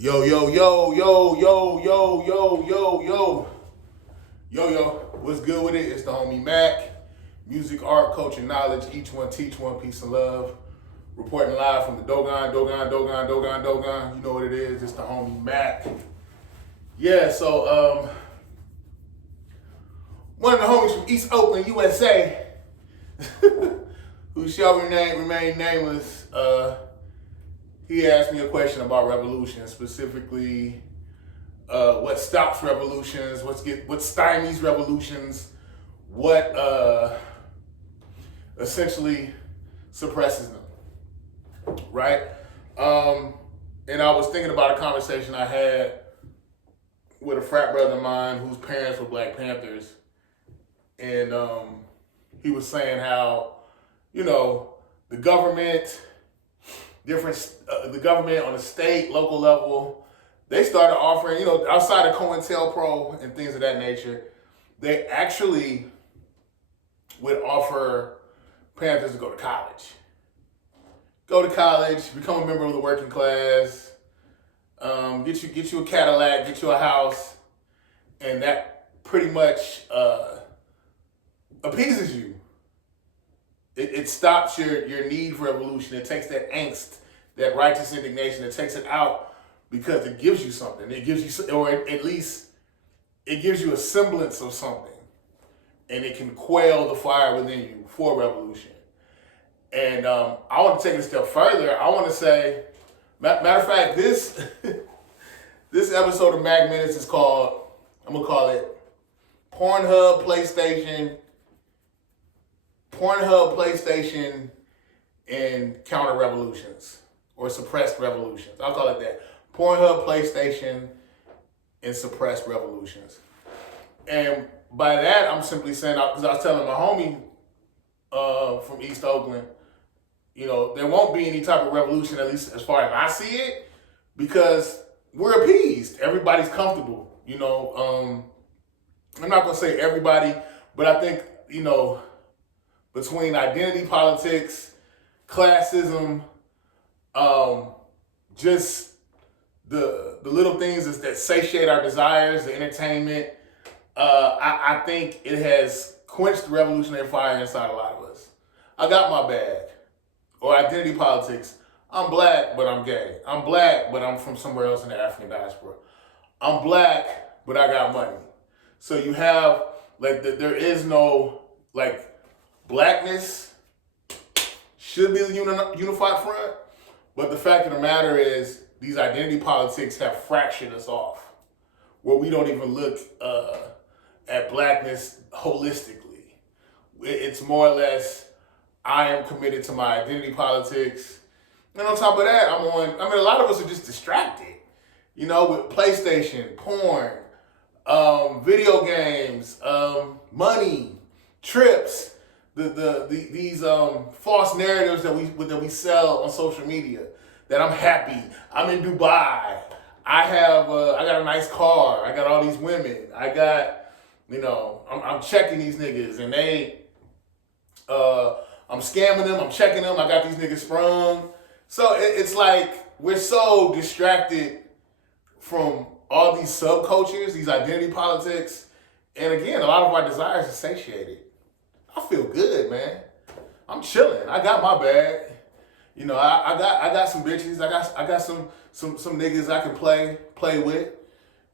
Yo, yo, yo, yo, yo, yo, yo, yo, yo. Yo, yo, what's good with it? It's the homie MACK. Music, art, culture, knowledge, each one teach one, peace and love. Reporting live from the Dogon. You know what it is. It's the homie MACK. Yeah, so one of the homies from East Oakland, USA, who shall remain nameless, he asked me a question about revolution, specifically what stops revolutions, what stymies revolutions, what essentially suppresses them, right? And I was thinking about a conversation I had with a frat brother of mine whose parents were Black Panthers, and he was saying how, the government, the government on the state, local level, they started offering, outside of COINTELPRO and things of that nature, they actually would offer Panthers to go to college. Go to college, become a member of the working class, get you a Cadillac, get you a house, and that pretty much appeases you. It stops your need for revolution. It takes that angst, that righteous indignation, it takes it out because it gives you something. It gives you, or at least it gives you a semblance of something, and it can quail the fire within you for revolution. And I want to take it a step further. I want to say, matter of fact, this this episode of Mac Minutes is called, I'm gonna call it Pornhub, PlayStation, and counter revolutions or suppressed revolutions. I'll call it that. Pornhub, PlayStation, and suppressed revolutions. And by that, I'm simply saying, because I was telling my homie from East Oakland, there won't be any type of revolution, at least as far as I see it, because we're appeased. Everybody's comfortable. I'm not going to say everybody, but I think, between identity politics, classism, just the little things that satiate our desires, the entertainment, I think it has quenched the revolutionary fire inside a lot of us. I got my bag. Or identity politics. I'm Black, but I'm gay. I'm Black, but I'm from somewhere else in the African diaspora. I'm Black, but I got money. So you have, there is no, Blackness should be the unified front, but the fact of the matter is these identity politics have fractured us off, where we don't even look at Blackness holistically. It's more or less, I am committed to my identity politics. And on top of that, a lot of us are just distracted, with PlayStation, porn, video games, money, trips, these false narratives that we sell on social media. That I'm happy, I'm in Dubai, I got a nice car, I got all these women, I got, I'm checking these niggas, and I'm scamming them, I'm checking them, I got these niggas sprung. So it's like we're so distracted from all these subcultures, these identity politics, and again, a lot of our desires are satiated. I feel good, man. I'm chilling. I got my bag. I got some bitches. I got some niggas I can play with.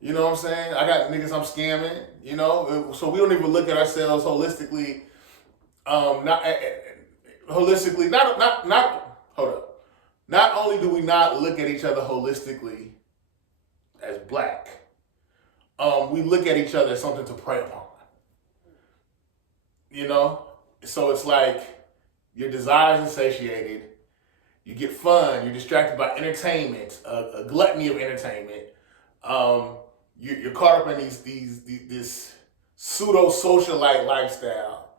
You know what I'm saying? I got niggas I'm scamming. So we don't even look at ourselves holistically. Hold up. Not only do we not look at each other holistically as Black, we look at each other as something to prey upon. So it's like your desires are satiated, you get fun, you're distracted by entertainment, a gluttony of entertainment. You're caught up in this pseudo socialite lifestyle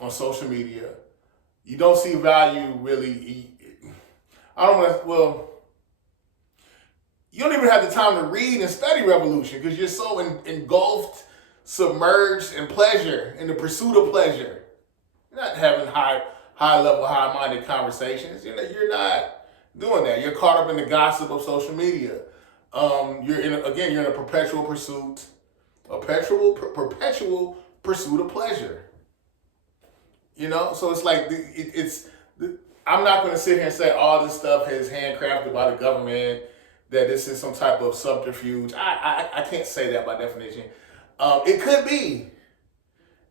on social media. You don't see value really. You don't even have the time to read and study revolution because you're so engulfed, submerged in pleasure, in the pursuit of pleasure. You're not having high-level, high-minded conversations. You're not doing that. You're caught up in the gossip of social media. You're in a perpetual pursuit of pleasure. So it's like I'm not going to sit here and say all this stuff is handcrafted by the government, that this is some type of subterfuge. I can't say that by definition. It could be,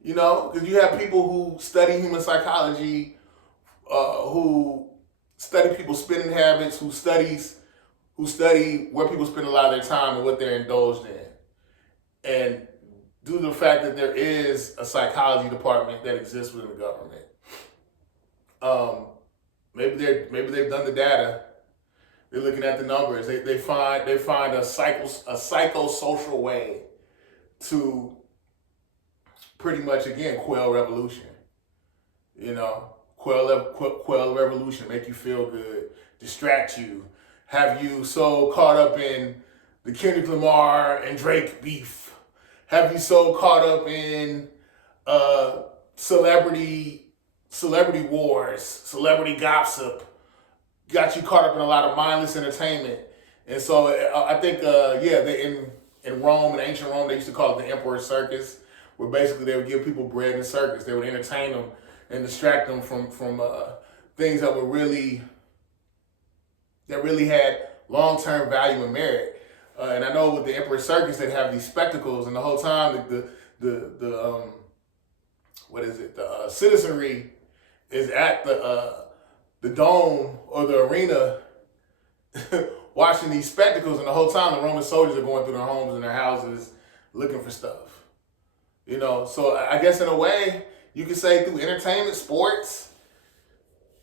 because you have people who study human psychology, who study people's spending habits, who study where people spend a lot of their time and what they're indulged in, and due to the fact that there is a psychology department that exists within the government, maybe they've done the data. They're looking at the numbers. They find a psychosocial way to pretty much, again, quell revolution. Quell revolution, make you feel good, distract you, have you so caught up in the Kendrick Lamar and Drake beef, have you so caught up in celebrity wars, celebrity gossip, got you caught up in a lot of mindless entertainment. And so I think, they in Rome, in ancient Rome, they used to call it the Emperor's Circus, where basically they would give people bread and circus. They would entertain them and distract them from things that really had long-term value and merit. And I know with the Emperor's Circus, they'd have these spectacles, and the whole time the citizenry is at the dome or the arena watching these spectacles, and the whole time the Roman soldiers are going through their homes and their houses looking for stuff. So I guess in a way, you could say through entertainment, sports,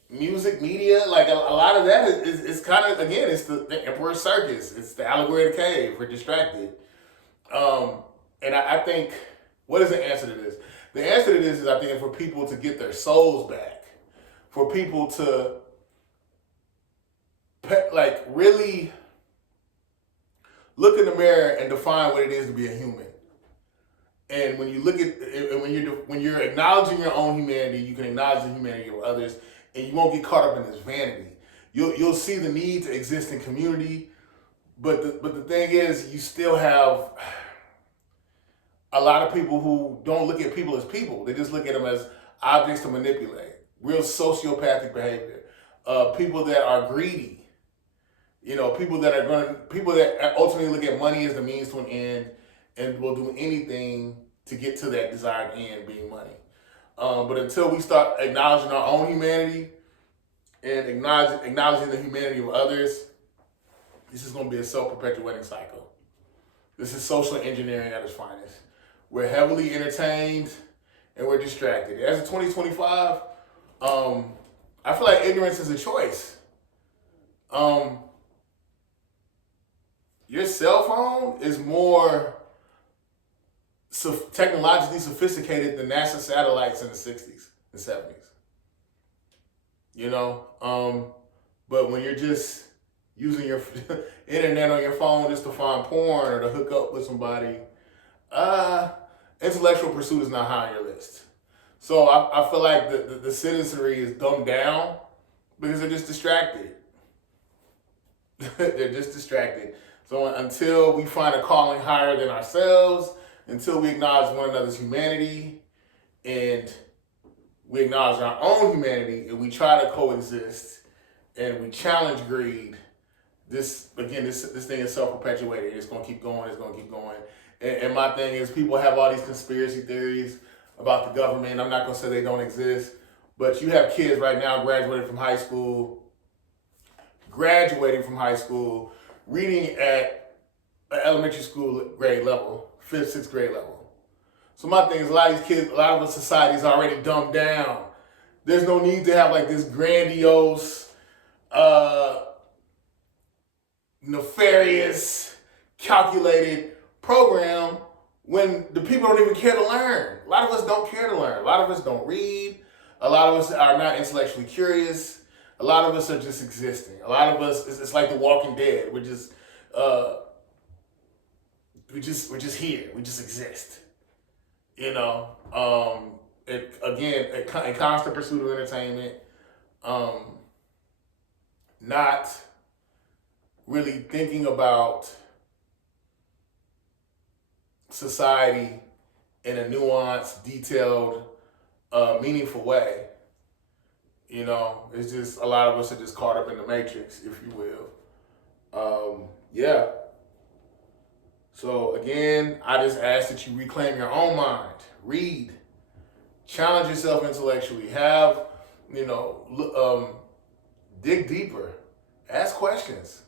music, media, like a lot of that is kind of, again, it's the Emperor's Circus. It's the allegory of the cave. We're distracted. And I think, what is the answer to this? The answer to this is, I think, for people to get their souls back, for people to really look in the mirror and define what it is to be a human. And when you look at, when you're acknowledging your own humanity, you can acknowledge the humanity of others, and you won't get caught up in this vanity. You'll see the need to exist in community, but the thing is, you still have a lot of people who don't look at people as people. They just look at them as objects to manipulate. Real sociopathic behavior. People that are greedy. People that ultimately look at money as the means to an end and will do anything to get to that desired end, being money. But until we start acknowledging our own humanity and acknowledging the humanity of others, this is going to be a self-perpetuating cycle. This is social engineering at its finest. We're heavily entertained and we're distracted. As of 2025, I feel like ignorance is a choice. Your cell phone is more technologically sophisticated than NASA satellites in the 60s and 70s. But when you're just using your internet on your phone just to find porn or to hook up with somebody, intellectual pursuit is not high on your list. So I feel like the citizenry is dumbed down because they're just distracted. They're just distracted. So until we find a calling higher than ourselves, until we acknowledge one another's humanity and we acknowledge our own humanity and we try to coexist and we challenge greed, this thing is self-perpetuating. It's going to keep going. And my thing is, people have all these conspiracy theories about the government. I'm not going to say they don't exist, but you have kids right now graduating from high school, reading at an elementary school grade level, 5th, 6th grade level. So my thing is, a lot of these kids, a lot of our society is already dumbed down. There's no need to have like this grandiose, nefarious, calculated program when the people don't even care to learn. A lot of us don't care to learn. A lot of us don't read. A lot of us are not intellectually curious. A lot of us are just existing. A lot of us, it's like The Walking Dead. We're just here. We just exist. In constant pursuit of entertainment. Not really thinking about society in a nuanced, detailed, meaningful way. You know, it's just a lot of us are just caught up in the matrix, if you will. Yeah. So again, I just ask that you reclaim your own mind. Read. Challenge yourself intellectually. Have, dig deeper. Ask questions.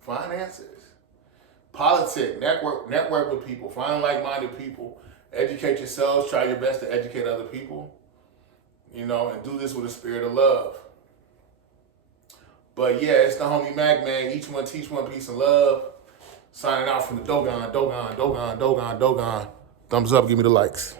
Find answers. Politic. Network with people. Find like-minded people. Educate yourselves. Try your best to educate other people. And do this with a spirit of love. But yeah, it's the homie MACK, man. Each one teach one, peace and love. Signing out from the Dogon. Thumbs up, give me the likes.